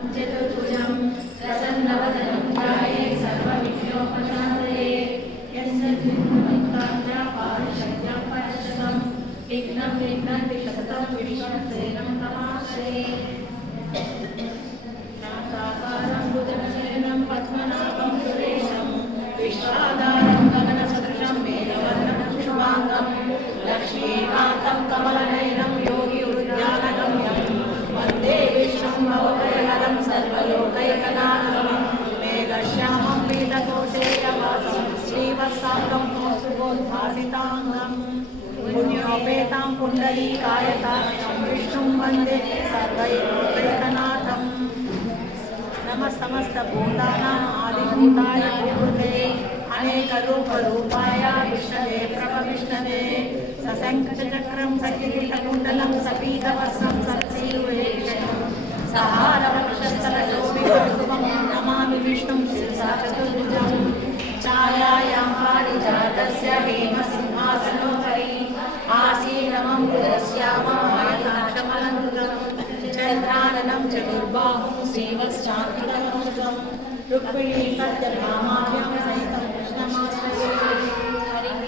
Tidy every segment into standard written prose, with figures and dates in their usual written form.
चतुर्भुजं प्रसन्नवदनं ध्याये सर्वविघ्नोपशान्तये यस्य विघ्नविघ्नापारिषद्यं परशतं विघ्नं विघ्नविशतं विश्वक्सेनं तमाश्रये नासाकारं भुजगशयनं पद्मनाभं सुरेशं विश्वाधारं गगनसदृशं मेघवर्णं शुभाङ्गं लक्ष्मीकान्तं कमलनयनं योगिउद्यानगम्यं वन्दे विष्णुं भवभयहरं सर्वलोकैकनाथं मेघश्यामं पीतकोशेयवासं श्रीवत्साङ्गं कौस्तुभोद्भासिताङ्गं पुण्योपेतां पुण्डरीकायताक्षं विष्णुं वन्दे सर्वैकनाथं नमः समस्तभूतानाम् आदिभूताय प्रकृते अनेकरूपरूपाय विष्णवे प्रभविष्णवे सशङ्खचक्रं सकिरीटकुण्डलं सपीतवस्त्रं सत्सीरुवेक्षणं सहारवक्षस्थलशोभितं नमामि विष्णुं शिरसा चतुर्भुजं छायायां पारिजातस्य हेमसिंहासनोपरि आसीनमं बुधस्यामायताक्षमलङ्कृतं चन्द्राननं चतुर्बाहुं श्रीवत्सान्तिकमोदं रुक्मिणी सत्यभामाभ्यां सहितं कृष्णमाश्रये हरिः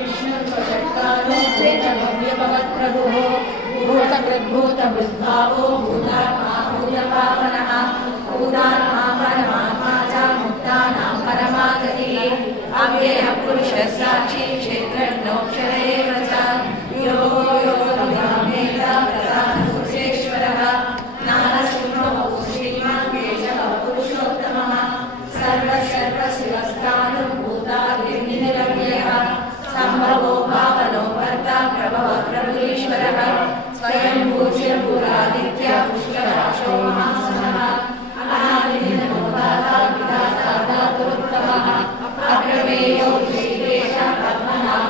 विष्णुर्वषट्कारो चेतभव्यभवत्प्रभुः भूतकृद्भूतभृद्भावो भूतात्मा भूतपावनः भूतात्मा परमात्मा च मुक्तानां परमागतिः अव्ययपुरुषः साक्षी क्षेत्रज्ञोऽक्षर एव च यो यो विभागेन्द्रप्रधानपुरुषेश्वरः ज्ञानसिंहो श्रीमान् केशवः पुरुषोत्तमः सर्वशिवस्त्रानुभूतादिर्निरव्ययः सम्भवो भावनो भर्ता प्रभवः प्रभुरीश्वरः स्वयं पूज्यपुरादित्य पुष्कराशो महासनः अनादिनिधनो दाता विधाता दातुरुत्तमः अप्रमेयो श्रीकेश पद्मनाभ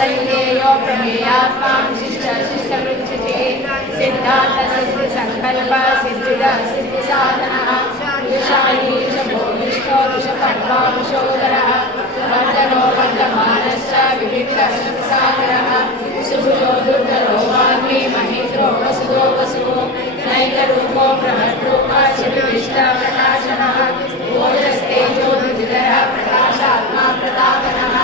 असंख्येयो प्रमेयात्मा विशिष्टशिष्टवृक्षिते सिद्धान्तसिद्धिसङ्कल्प सिद्धिसाधनः विशायी च भूमिष्ठो विषपर्वांशोदरः वर्धनो वर्धमानश्च विविक्तसागरः सुभुजो दुर्धरो वाग्मी महेन्द्रो वसुदो वसुः नैकरूपो बृहद्रूपः शिवविष्टप्रकाशनः ओजस्तेजो द्विधरः प्रकाशात्मा प्रतापनः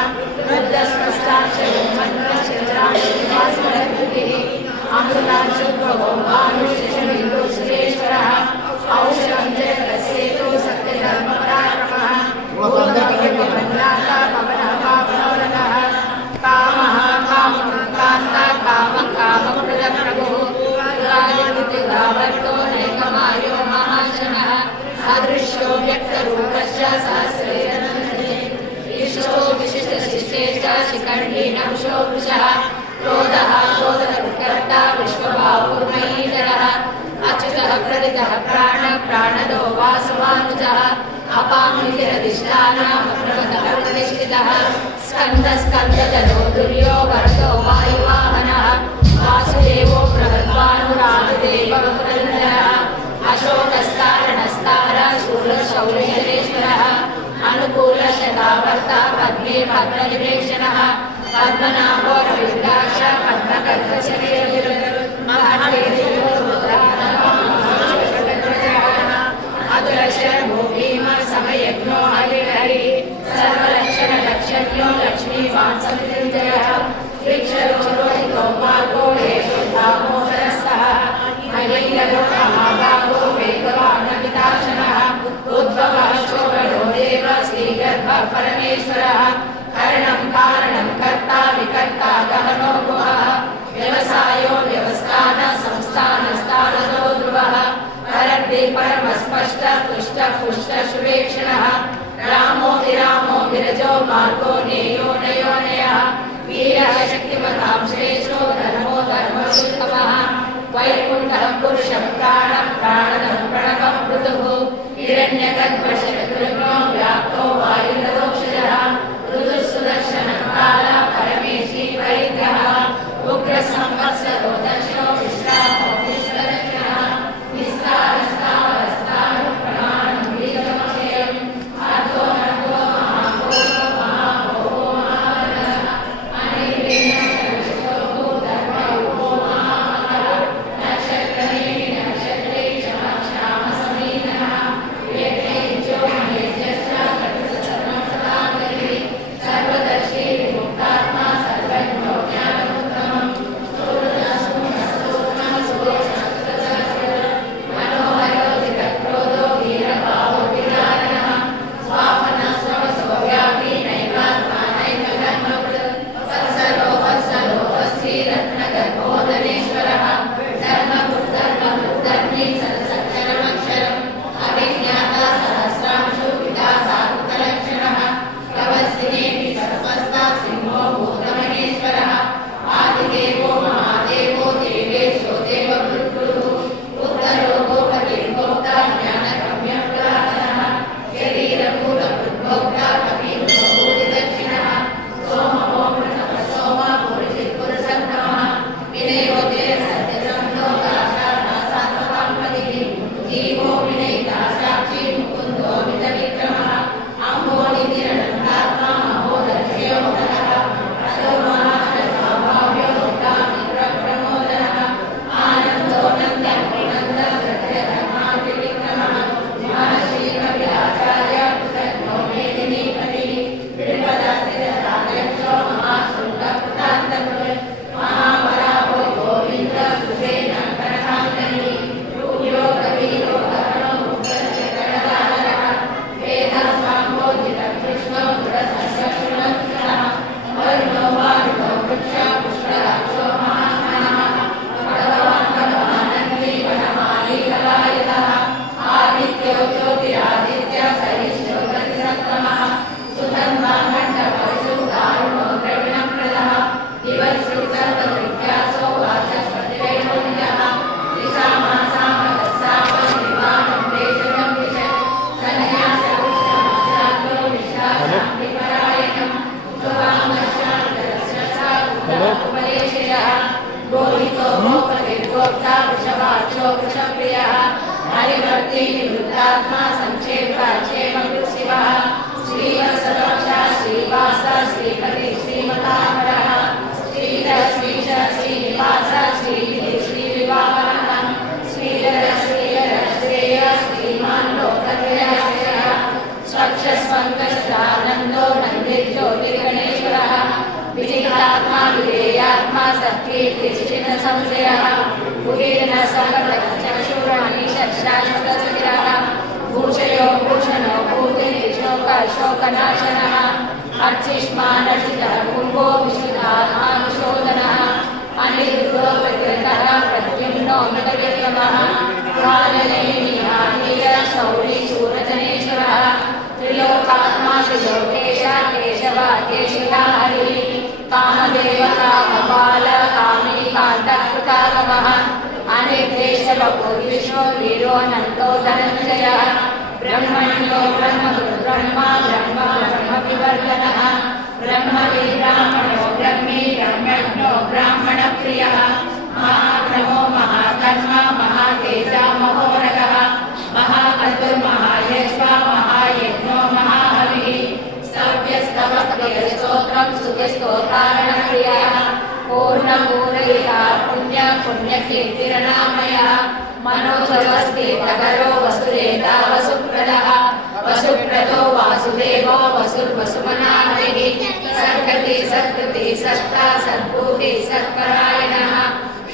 वृद्धस्पष्टाक्षरो मन्त्रश्चन्द्राक्षिवास्मरद्युतिः अमृतांशुद्भवो भानुशिशुमिन्दु सुरेश्वरः औषधं जगत्सेतु सत्यधर्मपराक्रमः भूतभव्यमन्नाथा पवनः पावनोरगः कामः कामकान्ता कामप्रदप्रभुः युगायुगावर्तो नैकमायो महाशनः अदृश्यो व्यक्तरूपश्च सहस्रेरनन्दने इष्टो विशिष्टशिष्टे च शिखण्डीनंशो वृषः क्रोधः क्रोधकर्ता विश्वबाहुर्महीधरः अच्युतः प्रदितः प्राणदो वासवानुजः अपामितिरधिष्ठानमप्रभतः प्रतिष्ठितः स्कन्दो दुर्यो वर्तो वायुवाहनः वासुदेवो बृहद्भानुराजदेवपुरन्दरः अशोकस्तारणस्तार शूलशौर्यधरेश्वरः अनुकूलशतावर्ता पद्मे पद्मनिवेशनः पद्मनाभो रविन्द्राक्ष अतुलशर्भो भीम समयज्ञो हरिहरिः सर्वलक्षणलक्षण्यो लक्ष्मीवान् समितिञ्जयः वृक्षरोहितो मार्गो हेतो दामोदरस्तः महीयलो महाभागो वेगवान् पिताशनः उद्भवः शोभनो देव श्रीगर्भः परमेश्वरः करणं कारणं कर्ता विकर्ता गहनो गुहः व्यवसायो व्यवस्थान संस्थानस्थानतो ध्रुवः परद्दे परमस्पष्ट तुष्ट पुष्ट शुभेक्षणः रामो विरामो विरजो मार्गो नेयो नयोनयः वीरः शक्तिमतां श्रेष्ठो धर्मो धर्मोत्तमः वैकुण्ठः पुरुषः प्राणः प्राणदं प्रणवं मृदुः हिरण्यगर्भशतुर्गो व्याप्तो वायुरदोक्षजः ऋतुः सुदर्शनः कालः परमेशी परिग्रहः उग्रसंवत्सरो दशो विश्रामो विश्वदक्षिणः निस्तारस्तावस्तारु प्रमाणं बीजमक्षयम् अर्थो नर्गो महाभोगो महाभोगो महाबलः अनिर्विण्णस्तविष्टोः धर्मरूपो महामकः नक्षत्रनेमि नक्षत्रे क्षमक्षामसमीनः व्यक्तैर्जो महेश्च कटुसतर्मं सदागतिः सर्वदर्शी विमुक्तात्मा सर्वज्ञो ज्ञानमुत्तमम् स्थूलसूक्ष्मं सुदोषस्तदस्कर मनोहरो जितक्रोधो वीरभावो विदारणः स्वापनः स्वसो व्यापी नैकात्मा नैकधर्मकृत् वत्सलो वत्सलो वत्सी रत्नगर्भोदनेश्वरः धर्मकृद्धर्मी सत्सच्चरमक्षरम् अभिज्ञाता सहस्रांशु पिता साकुतलक्षणः कवस्तिनेमि सर्वस्ता सिंहो भूतमहेश्वरः आदिदेवो महादेवो देवेशो देवभृद्गुरुः उत्तरो गोपतिर्भोक्ता ज्ञानगम्यः पुरातनः शरीरभूतभृद्भोक्ता कपिभूतिदक्षिणः सोमो मृतः सोम पुरुषित्पुरसत्तमः विनयो जयसत्यसंतो दाशात्मसात्मकाम्पतिः जीवो विनयिता साक्षी मुकुन्दो मितविक्रमः अम्बोनिधिरणन्तात्मा महोदर्शयोदरः अतो महाशस्वभाव्यो मुक्तामित्रप्रमोदनः आनन्दो नन्दपूर्णन्दप्रत्यधर्माभिविक्रमः महर्षिकविराचार्य कृतज्ञो मेदिनीपतिः त्रिपदात्रिदशाध्यक्षो महाशृङ्गकृतान्तकृत् महाबलाभो गोविन्द सुषेण कनकाङ्गनिः रूप्यो कवीरो गहनो मुक्तस्य कणदालरः वेदस्वाम्बोधितकृष्णो दृढसहस्रशृणः वर्णो वारुणो वृक्ष पुष्कराक्षो महात्मनः भगवान् भगवानन्दी वनमाली कलायतः आदित्यो ज्योतिरादित्य सहिष्णो गतिसत्तमः सुगन्धा मण्डपशु दारुणो द्रविणप्रदः दिवश्रु सर्वदृग्यासो वाचस्पतिरेणोनिजः दिशामासामगस्सामं विमानं देशजं विशत् सन्न्यासकृष्णमशान्तो विशाशान्तिपरायणं सुवामशान्तरस्य उपलेशयः गोहितो गोपतिर्गोप्ता वृषभाक्षो वृषप्रियः हरिभक्ति निवृत्तात्मा संक्षेपाक्षेमं शिवः श्रीवत्सदक्षा श्रीवास श्रीपति श्रीमतामरः श्रीधर श्रीश श्रीनिवास श्रीनिधि श्रीविवाहः श्रीधर श्रीधर श्रेय श्रीमान् लोकत्रयाश्रयः स्वच्छस्वङ्गस्त्रानन्दो नन्दिज्योतिर्गणेश्वरः विजितात्मा विधेयात्मा सत्कीर्तिश्चिन्न संशयः उदीर्न सकलचक्षुराणिशस्थिरः भूषयो भूषणो भूतिशोकनाशनः अर्चिष्मानर्चितः कुम्भो विशुद्धात्मानुशोधनः अनिरुद्धोपकृतः प्रद्युम्नो मृतविक्रमः कालनेमिहानीय शौरी शूरजनेश्वरः त्रिलोकात्मा त्रिलोकेश केशव केशिका हरिः कामदेव कामपाल कामी कान्तकृतागमः अनिर्देशवपुर्विष्णो वीरोऽनन्तो धनञ्जयः ब्रह्मण्यो ब्रह्मगुरु ब्रह्मा ब्रह्म ब्रह्मविवर्धनः ब्रह्मविब्राह्मणो ब्रह्मी ब्रह्मज्ञो ब्राह्मणप्रियः महाब्रह्मो महाकर्म महातेजा महोरगः महाकर्तुर्महायज्वा महायज्ञो महाहविः स्तव्यस्तवप्रियस्तोत्रं स्तुतिस्तोतारणप्रियः पूर्णपूरयिता पुण्य पुण्यकीर्तिरनामयः मनोजवस्तितकरो वसुरेता वसुप्रदः वसुप्रदो वासुदेवो वसुर्वसुमना हरिः सत्कृति सत्कृति सत्ता सद्भूति सत्परायणः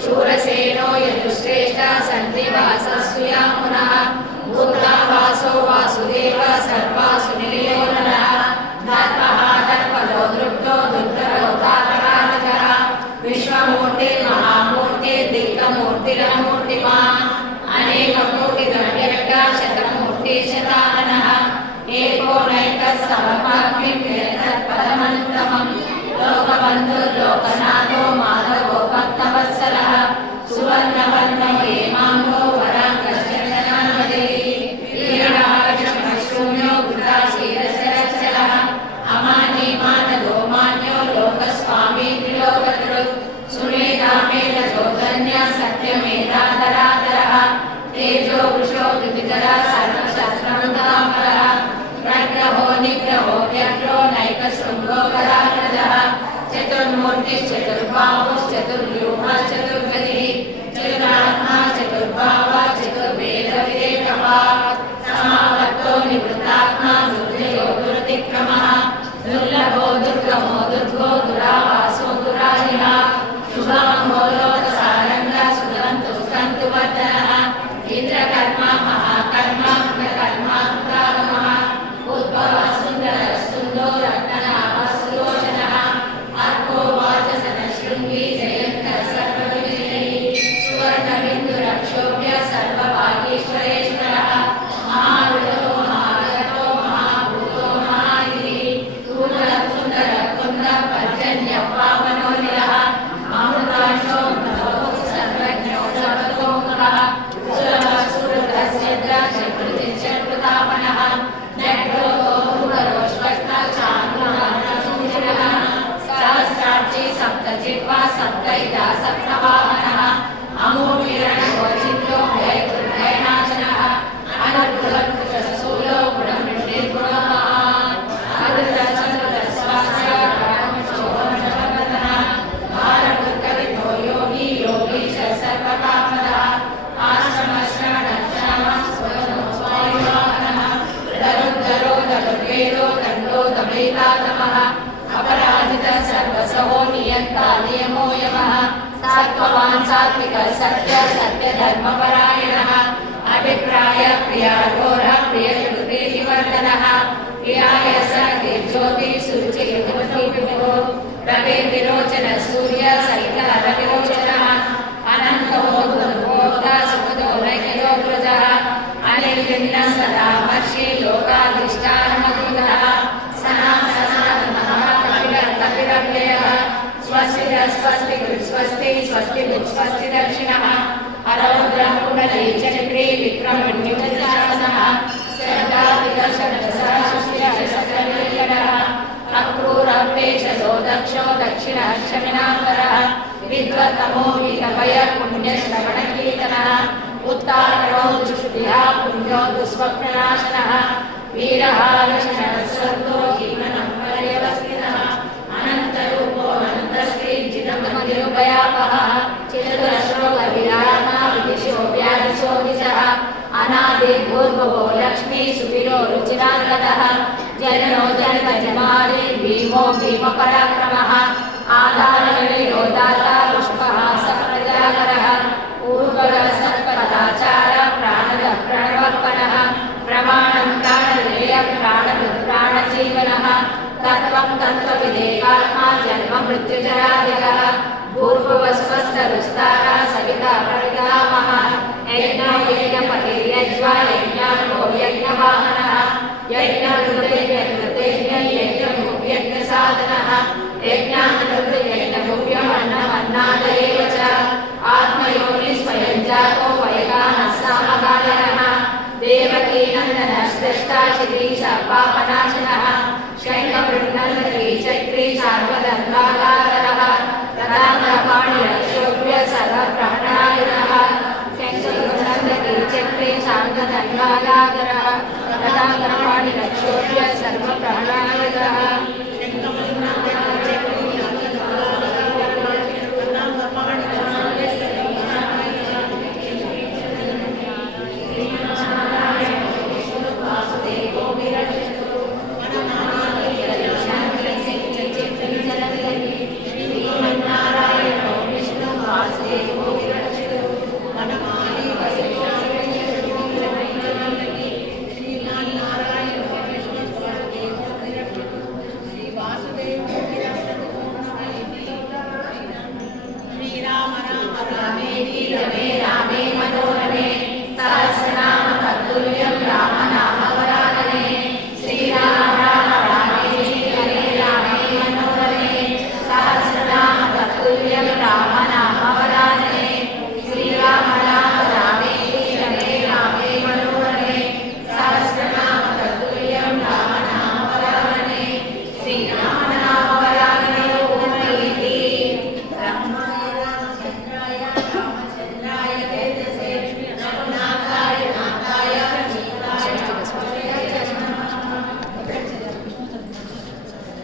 शूरसेनो यदुश्रेष्ठ सन्निवासस्सुयामुनः भूतावासो वासुदेव सर्वासु निलयो नरः धर्मः धर्मदो दृप्तो दुर्धरो धातराजः विश्वमूर्ति महामूर्ति दिक्कमूर्तिरमूर्तिमान् अनेकमूर्तिरव्यक्त शतमूर्ति शताननः एको नैकः समपाग्निं तत्पदमन्तमं लोकबन्धुर्लोकनाथो माधवो भक्तवत्सलः सुवर्णवर्णो हेमाङ्गो वराङ्गश्चन्दनामदेः वीराक्षमशून्यो वृताशीरशरश्चलः अमानी मानदो मान्यो लोकस्वामी त्रिलोकधृक् सुमेधामेधजो धन्य सत्यमेधाधराधरः तेजो वृषो द्विविधरः सर्वशस्त्रमुदाम्बरः प्रग्रहो निग्रहो व्यग्रो नैकशृङ्गो कराग्रजः चतुर्मूर्तिश्चतुर्बाहुश्चतुर्व्यूहश्चतुर्गतिः चतुरात्मा चतुर्भावः चतुर्वेदविदेकवाक् समावर्तो निवृत्तात्मा दुर्जयो दुरतिक्रमः दुर्लभो दुर्गमो दुर्गो दुरावासो दुरारिः शुभाङ्गो लोकसारङ्गः सुदन्तुवर्धनः इन्द्रकर्मा महाकर्मा कृतकर्मा कृतागमः उद्भवः सुन्दरः सुन्दो रत्ननाभः सुलोचनः अर्को वाचसनशृङ्गी जयन्तः सर्वविजयी सुवर्णबिन्दुरक्षोभ्य सर्वभागीश्वरेश्वरः महारुदो महागतो महाभूतो महानिधिः सुन्दरः सुन्दरः कुन्दः पर्जन्यः पावनो निलः अमृतांशो मृतोः सर्वज्ञो सर्वतोमुखः सुरः सुहृदः चतुर्तापनः नग्रोतो भूगरोश्वस्तः चान्द्रः सहस्राक्षी सप्तजिह्वा सप्तैदा सप्तवाहनः अमूल्यरणो चित्तो भयनाशनः अनुग्रहशूलो गुणमृष्टिर्गुणवान् अदृतचन्द्रस्वास्यः भारभूतविदो योगी योगीश सर्वकामदः आश्रमश्रवणक्षमः स्वयंवायुवाहनः दरुद्धरो दरुद्वेदो दण्डो दमैतातमः अपराजितः सर्वसहो नियन्ता नियमो यमः सत्त्ववान् सात्विकः सत्यधर्मपरायणः अभिप्राय प्रियाघोरः प्रियकृतिवर्धनः प्रियाय सतिर्ज्योतिः सुरुचिर्विभो रविर्विरोचन सूर्य सहितः रविरोचनः अनन्तो दुर्भोक्ता सुखदो नैकयोग्रजः अनिर्विण्णः सदा वर्षी लोकाधिष्ठानमद्भुतः कपिलव्ययः स्वस्ति स्वस्ति स्वस्ति स्वस्ति दक्षिणः अरौद्रः कुण्डली चक्री विक्रमण्युतशासनः श्रद्धाधिकशब्दसहस्रः अक्रूरः पेशदोदः दक्षो दक्षिणशमिनाम्बरः विद्वत्तमो वीरभय पुण्यश्रवणकीर्तनः उत्तारणो दुष्क्रिया पुण्यो दुःस्वप्ननाशनः वीरः लक्ष्मणस्वर्गो जीवनं पर्यवस्थितः अनन्तरूपो अनन्तश्रीर्जितमतिरुपयापहः चिरतुरश्रोकविरामा विदिशो व्याधिशो दिशः अनादिर्भूर्भुवो लक्ष्मी सुवीरो रुचिराङ्गदः जनो जन्मजन्मादि भीमो भीमपराक्रमः आधारगणयो दाता पुष्पः सप्रजाकरः पूर्वगः सत्पदाचार प्राणदः प्रणवत्परः प्रमाणं प्राणदेयं प्राणजीवनः तत्त्वं तत्त्वविदेकात्मा जन्म मृत्युजरादिकः भूर्भुवस्वस्तरुस्तारा सविता परिगामः यज्ञो यज्ञपतिर्यज्वा यज्ञार्को यज्ञवाहनः यज्ञकृते यज्ञसाधनः यज्ञाकृते यज्ञभुव्यमन्नमन्नादरेव च आत्मयोनि स्वयं जातो वैगानः सामगायनः देवकीनन्दनस्रष्टा चिद्रीशा पापनाशनः शैलवृन्नन्दरी चक्री सार्वदन्तागारः तदाङ्गपाणिरक्षोभ्य सर्वप्रहणायुधः शैलवृन्नन्दरी चक्री सार्वदन्तागारः तदाङ्गपाणिरक्षोभ्य सर्वप्रहणायुधः